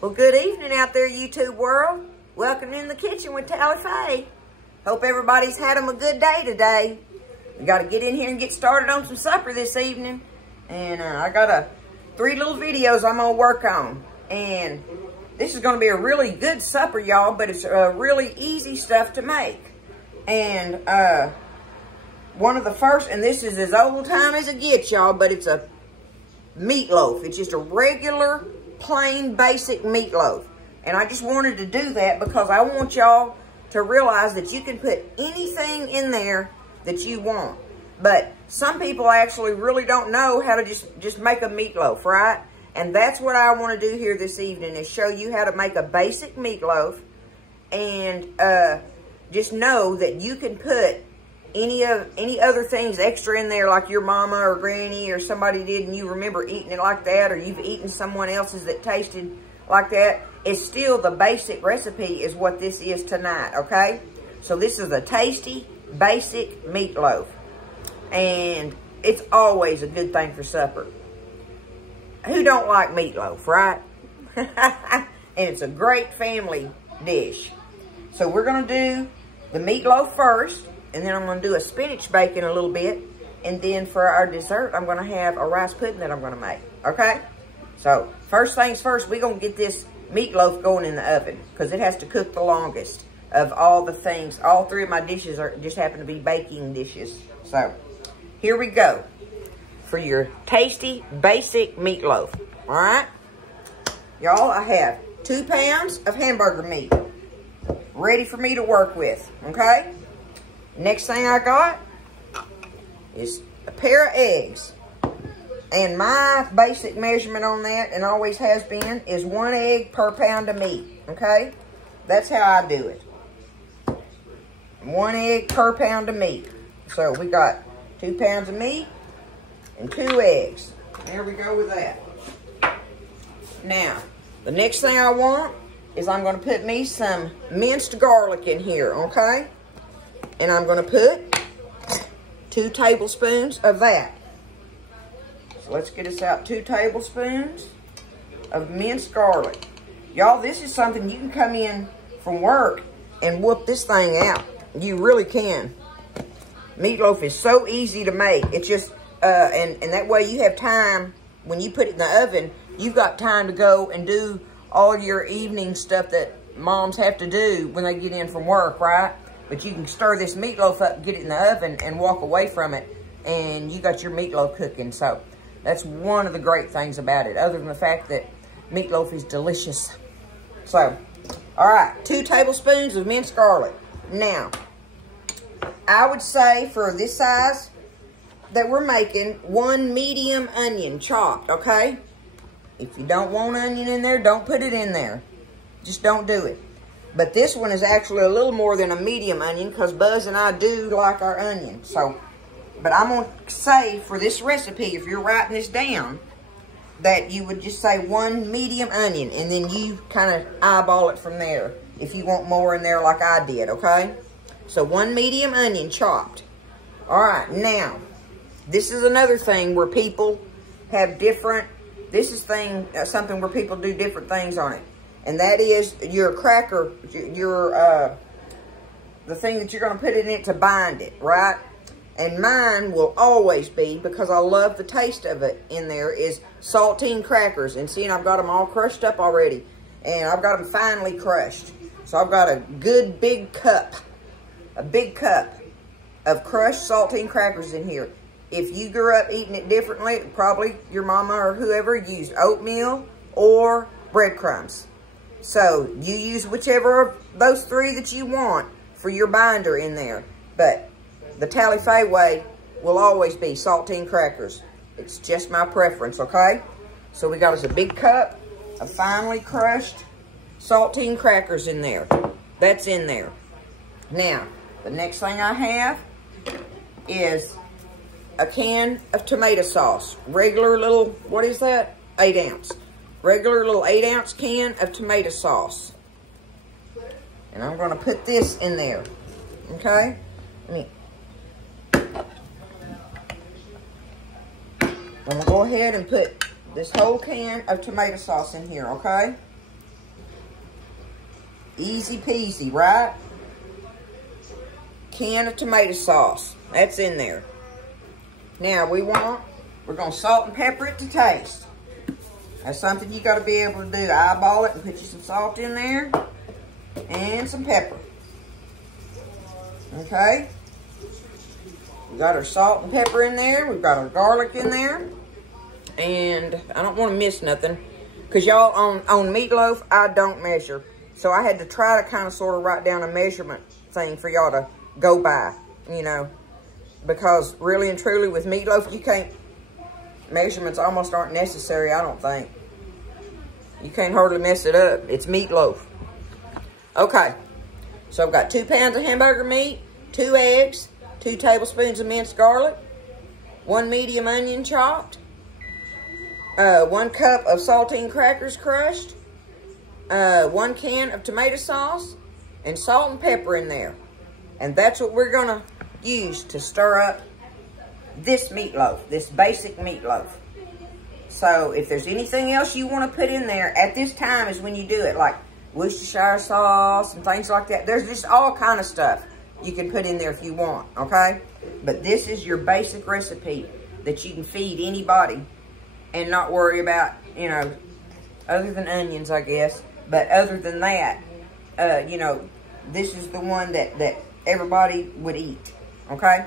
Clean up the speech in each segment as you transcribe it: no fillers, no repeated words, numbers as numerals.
Well, good evening out there, YouTube world. Welcome in the kitchen with Tally Faye. Hope everybody's had them a good day today. We got to get in here and get started on some supper this evening. And I got 3 little videos I'm going to work on. And this is going to be a really good supper, y'all, but it's really easy stuff to make. And one of the first, and this is as old time as it gets, y'all, but it's a meatloaf. It's just a regular, plain, basic meatloaf. And I just wanted to do that because I want y'all to realize that you can put anything in there that you want. But some people actually really don't know how to just make a meatloaf, right? And that's what I want to do here this evening, is show you how to make a basic meatloaf. And just know that you can put any other things extra in there, like your mama or granny or somebody did and you remember eating it like that, or you've eaten someone else's that tasted like that. It's still the basic recipe is what this is tonight, okay? So this is a tasty, basic meatloaf. And it's always a good thing for supper. Who don't like meatloaf, right? And it's a great family dish. So we're going to do the meatloaf first. And then I'm going to do a spinach bacon a little bit. And then for our dessert, I'm going to have a rice pudding that I'm going to make. Okay? So, first things first, we're going to get this meatloaf going in the oven. Because it has to cook the longest of all the things. All 3 of my dishes just happen to be baking dishes. So, here we go. For your tasty, basic meatloaf. Alright? Y'all, I have 2 pounds of hamburger meat. Ready for me to work with. Okay? Next thing I got is a pair of eggs. And my basic measurement on that, and always has been, is 1 egg per pound of meat. Okay? That's how I do it. 1 egg per pound of meat. So we got 2 pounds of meat and 2 eggs. There we go with that. Now, the next thing I want is I'm going to put me some minced garlic in here. Okay? And I'm going to put 2 tablespoons of that. So let's get us out 2 tablespoons of minced garlic. Y'all, this is something you can come in from work and whoop this thing out. You really can. Meatloaf is so easy to make. It's just, and that way you have time, when you put it in the oven, you've got time to go and do all your evening stuff that moms have to do when they get in from work, right? But you can stir this meatloaf up, get it in the oven, and walk away from it, and you got your meatloaf cooking. So that's one of the great things about it, other than the fact that meatloaf is delicious. So, all right, 2 tablespoons of minced garlic. Now, I would say for this size that we're making, 1 medium onion chopped, okay? If you don't want onion in there, don't put it in there. Just don't do it. But this one is actually a little more than a medium onion because Buzz and I do like our onion. So, but I'm going to say for this recipe, if you're writing this down, that you would just say 1 medium onion. And then you kind of eyeball it from there if you want more in there like I did, okay? So 1 medium onion chopped. All right, now, this is another thing where people have different, this is something where people do different things on it. And that is your cracker, the thing that you're going to put in it to bind it, right? And mine will always be, because I love the taste of it in there, is saltine crackers. And see, I've got them all crushed up already. And I've got them finely crushed. So I've got a good big cup of crushed saltine crackers in here. If you grew up eating it differently, probably your mama or whoever used oatmeal or breadcrumbs. So, you use whichever of those 3 that you want for your binder in there. But the Tally Faye way will always be saltine crackers. It's just my preference, okay? So, we got us a big cup of finely crushed saltine crackers in there. That's in there. Now, the next thing I have is a can of tomato sauce. Regular little, what is that? 8 ounce. Regular little 8 ounce can of tomato sauce. And I'm going to put this in there. Okay? I'm going to go ahead and put this whole can of tomato sauce in here, okay? Easy peasy, right? Can of tomato sauce. That's in there. Now we're going to salt and pepper it to taste. That's something you got to be able to do. Eyeball it and put you some salt in there and some pepper. Okay? We got our salt and pepper in there. We've got our garlic in there. And I don't want to miss nothing. Because y'all, on meatloaf, I don't measure. So I had to try to kind of sort of write down a measurement thing for y'all to go by, you know. Because really and truly with meatloaf, you can't, measurements almost aren't necessary, I don't think. You can't hardly mess it up. It's meatloaf. Okay. So I've got 2 pounds of hamburger meat, 2 eggs, 2 tablespoons of minced garlic, 1 medium onion chopped, 1 cup of saltine crackers crushed, 1 can of tomato sauce, and salt and pepper in there. And that's what we're going to use to stir up this meatloaf, this basic meatloaf. So if there's anything else you want to put in there, at this time is when you do it, like Worcestershire sauce and things like that. There's just all kind of stuff you can put in there if you want, okay? But this is your basic recipe that you can feed anybody and not worry about, you know, other than onions, I guess. But other than that, you know, this is the one that everybody would eat, okay?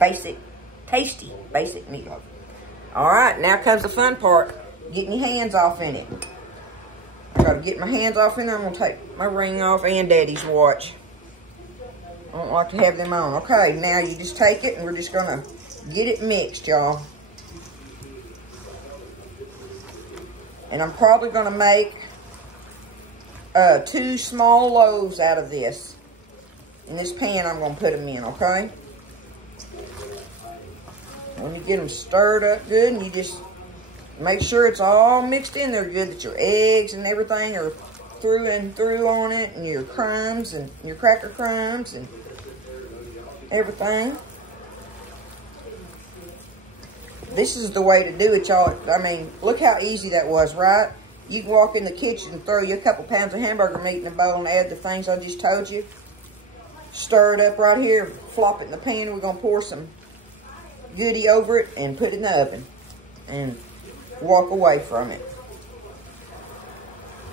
Basic, tasty, basic meatloaf. All right, now comes the fun part, getting your hands off in it. I gotta get my hands off in there. I'm gonna take my ring off and Daddy's watch. I don't like to have them on. Okay, now you just take it and we're just gonna get it mixed, y'all. And I'm probably gonna make 2 small loaves out of this. In this pan I'm gonna put them in, okay? When you get them stirred up good, and you just make sure it's all mixed in there good, that your eggs and everything are through and through on it, and your crumbs and your cracker crumbs and everything. This is the way to do it, y'all. I mean, look how easy that was, right? You can walk in the kitchen and throw you a couple pounds of hamburger meat in a bowl and add the things I just told you. Stir it up right here, flop it in the pan. We're going to pour some goodie over it and put it in the oven and walk away from it.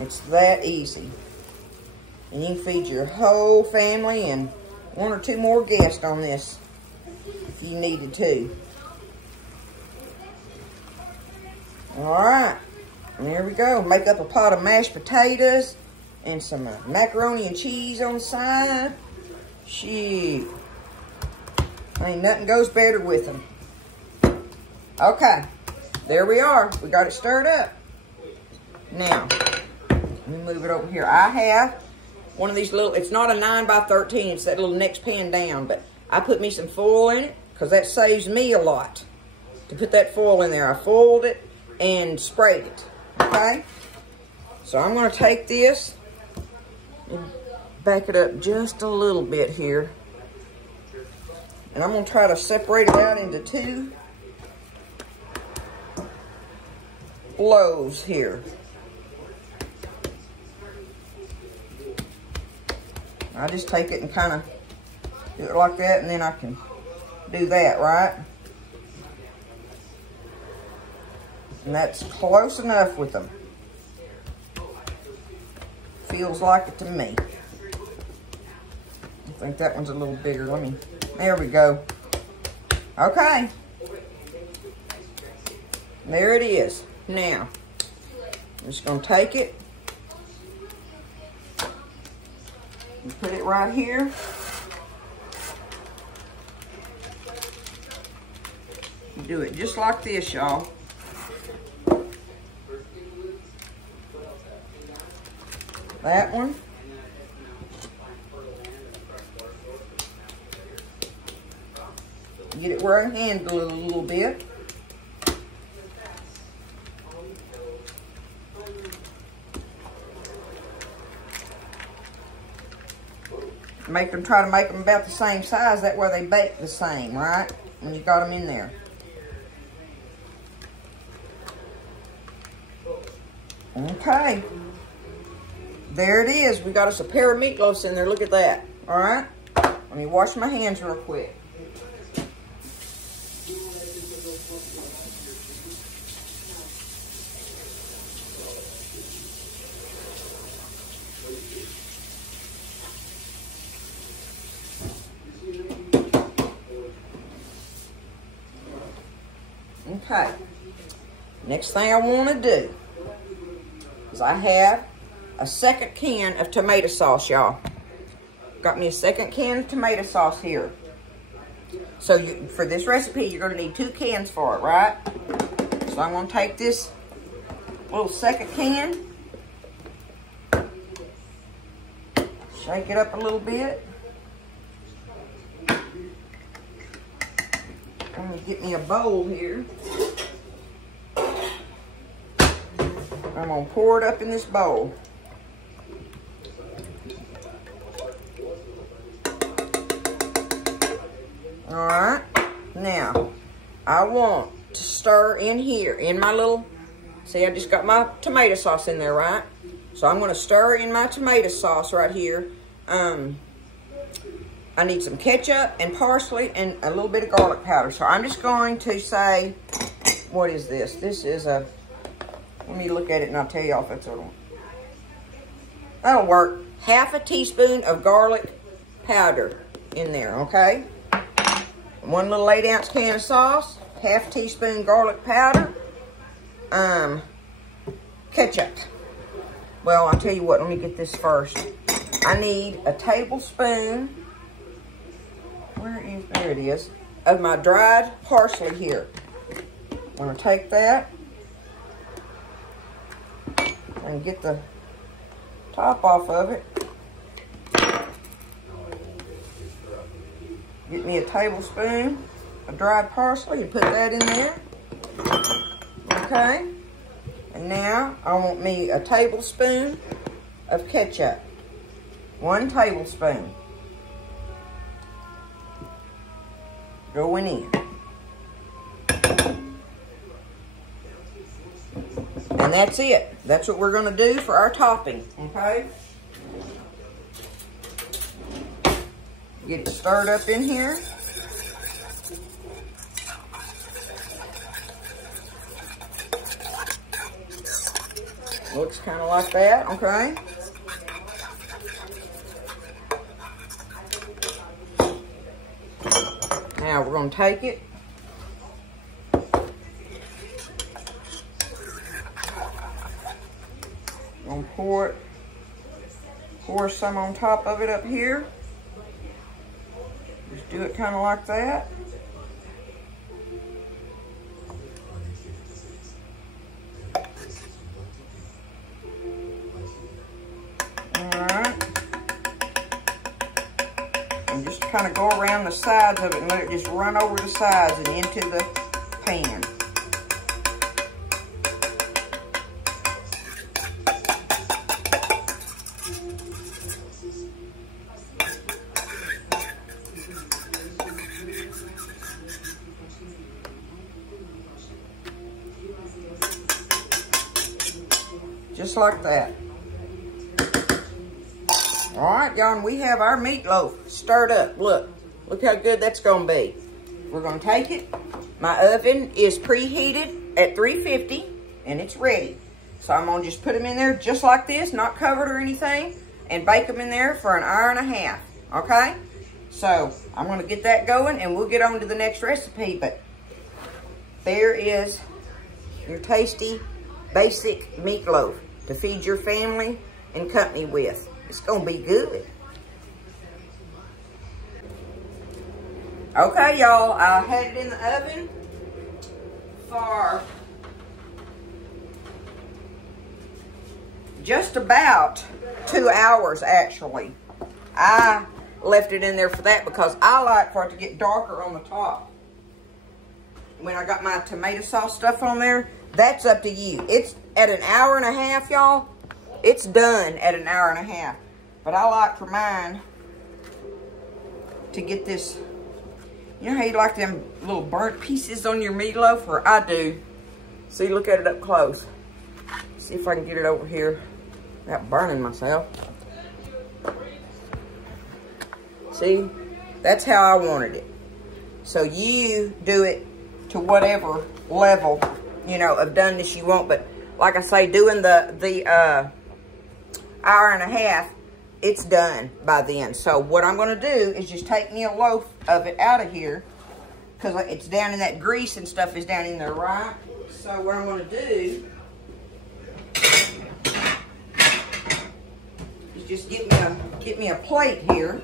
It's that easy. And you can feed your whole family and 1 or 2 more guests on this if you needed to. Alright, there we go. Make up a pot of mashed potatoes and some macaroni and cheese on the side. Shoot. Ain't nothing goes better with them. Okay, there we are. We got it stirred up. Now, let me move it over here. I have one of these little, it's not a 9 by 13, it's that little next pan down, but I put me some foil in it because that saves me a lot to put that foil in there. I foiled it and sprayed it, okay? So I'm going to take this and back it up just a little bit here. And I'm going to try to separate it out into 2 loaves here. I just take it and kind of do it like that, and then I can do that, right? And that's close enough with them. Feels like it to me. I think that one's a little bigger. There we go. Okay. There it is. Now, I'm just going to take it and put it right here. Do it just like this, y'all. That one. Get it where I can handle it a little bit. Try to make them about the same size. That way they bake the same, right? When you got them in there. Okay. there it is. We got us a pair of meatloafs in there. Look at that. All right. Let me wash my hands real quick. Okay. Next thing I want to do is I have a second can of tomato sauce, y'all. Got me a second can of tomato sauce here. So for this recipe, you're going to need 2 cans for it, right? So I'm going to take this little second can, shake it up a little bit. I'm going to get me a bowl here. I'm going to pour it up in this bowl. Alright, now I want to stir in here, in my little, see I just got my tomato sauce in there, right? So I'm going to stir in my tomato sauce right here. I need some ketchup and parsley and a little bit of garlic powder. So I'm just going to say, what is this? This is a, let me look at it and I'll tell y'all if it's a, that'll work. Half a teaspoon of garlic powder in there, okay? 1 little 8-ounce can of sauce, half teaspoon garlic powder, ketchup. Well, I'll tell you what, let me get this first. I need a tablespoon, there it is, of my dried parsley here. I'm going to take that and get the top off of it. Get me a tablespoon of dried parsley and put that in there. Okay. And now I want me a tablespoon of ketchup. 1 tablespoon. Going in. And that's it. That's what we're going to do for our topping. Okay. Get it stirred up in here. Looks kind of like that, okay? Now we're going to take it. I'm going to pour some on top of it up here. Just do it kind of like that. Alright. And just kind of go around the sides of it and let it just run over the sides and into the pan. Just like that. All right, y'all, and we have our meatloaf stirred up. Look how good that's gonna be. We're gonna take it. My oven is preheated at 350 and it's ready. So I'm gonna just put them in there just like this, not covered or anything, and bake them in there for 1.5 hours, okay? So I'm gonna get that going and we'll get on to the next recipe, but there is your tasty, basic meatloaf to feed your family and company with. It's gonna be good. Okay, y'all, I had it in the oven for just about 2 hours, actually. I left it in there for that because I like for it to get darker on the top. When I got my tomato sauce stuff on there, that's up to you. It's at 1.5 hours, y'all. It's done at 1.5 hours. But I like for mine to get this, you know how you like them little burnt pieces on your meatloaf? Or I do. See, look at it up close. See if I can get it over here. Without burning myself. See, that's how I wanted it. So you do it to whatever level, you know, of doneness you want. But like I say, doing the hour and a half, it's done by then. So what I'm going to do is just take me a loaf of it out of here, because it's down in that grease and stuff is down in there, right? So what I'm going to do is just get me a plate here.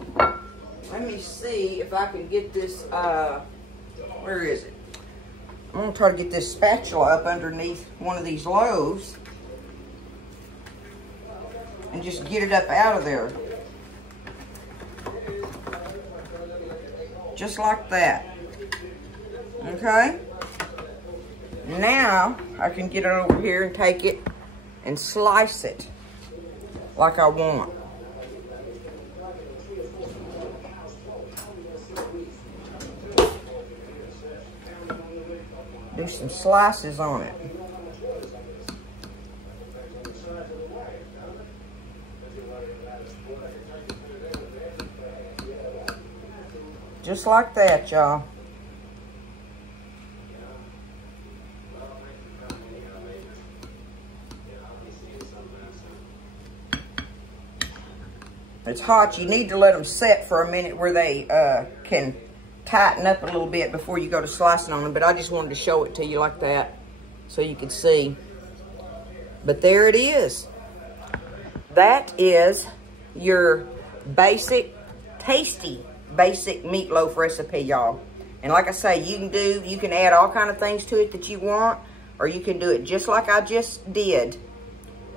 Let me see if I can get this, where is it? I'm going to try to get this spatula up underneath one of these loaves and just get it up out of there. Just like that. Okay? Now, I can get it over here and take it and slice it like I want. Do some slices on it. Just like that, y'all. It's hot. You need to let them set for a minute where they can tighten up a little bit before you go to slicing on them. But I just wanted to show it to you like that so you could see. But there it is. That is your basic, tasty, basic meatloaf recipe, y'all. And like I say, you can add all kind of things to it that you want, or you can do it just like I just did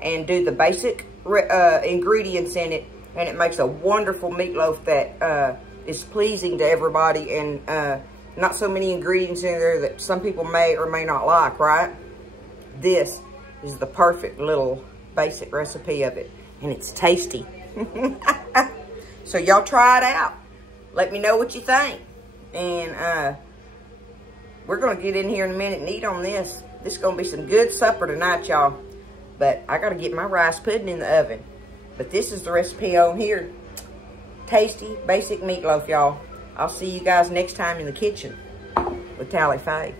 and do the basic ingredients in it, and it makes a wonderful meatloaf that is pleasing to everybody, and not so many ingredients in there that some people may or may not like, right? This is the perfect little basic recipe of it, and it's tasty. So y'all try it out. Let me know what you think. And we're going to get in here in a minute and eat on this. This is going to be some good supper tonight, y'all. But I got to get my rice pudding in the oven. But this is the recipe on here. Tasty, basic meatloaf, y'all. I'll see you guys next time in the kitchen with Tally Faye.